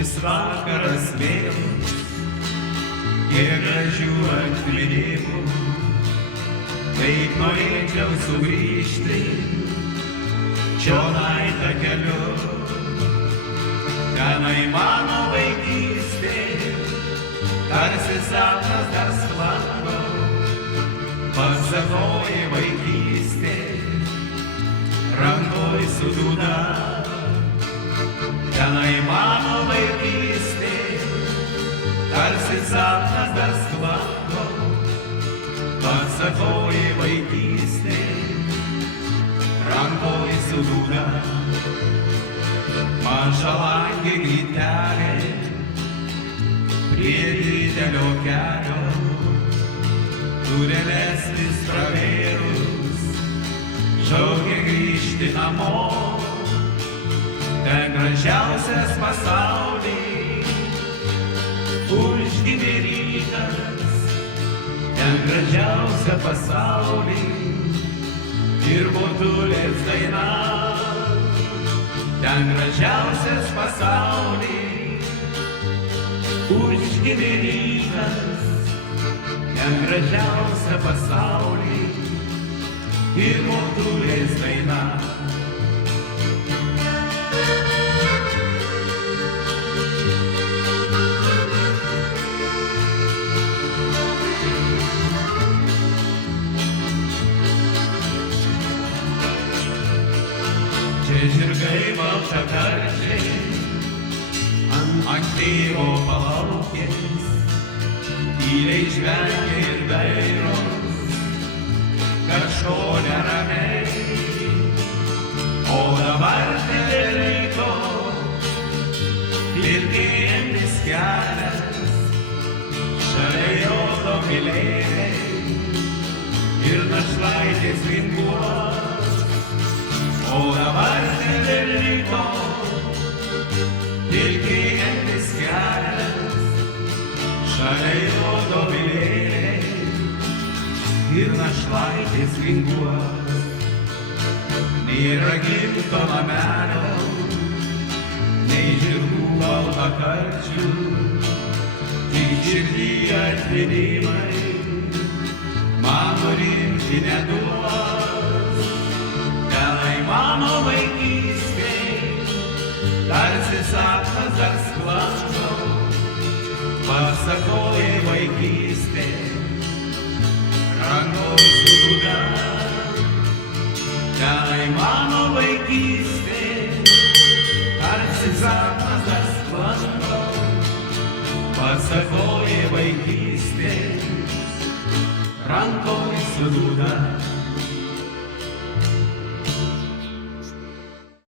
šis vakaras vėl, kiek gražių atminimų, kaip norėčiau sugrįžti čionai takeliu. Tenai mano vaikystė, tarsi sapnas dar sklando, pasakoji vaikystė, rankoj su dūda. Tenai mano vaikystė, tarsi sapnas dar sklando, pasakoji vaikystė, rankoj su dūda. Maža langė grytelė prie didelio kelio, dureles vis pravėrus, šaukė grįžti namo. Ten gražiausias pasauly užgimė rytas, ten gražiausia pasauly ir Botulės daina. Ten gražiausias pasauly užgimė rytas, ten gražiausia pasauly ir Botulės daina. Čia žirgai baltakarčiai ant tėvo palaukės, tyliai žvengia ir dairos kažko neramiai. O dabar dėl ryto ilgėjantis kelias, šalia jo domylėliai ir našlaitės vinguos. O dabar dėl ryto ilgėjantis kelias, šalia jo domylėliai ir našlaitės vinguos. Nėra gimto namelio, nei žirgų baltakarčių, tik širdį atminimai mano rimtinę duos. Tenai mano vaikystė, tarsi sapnas dar sklando, pasakoji vaikystė, rankoj su dūda. Tenai mano vaikystė, tarsi sapnas dar sklando, pasakoji vaikystė, rankoj su dūda.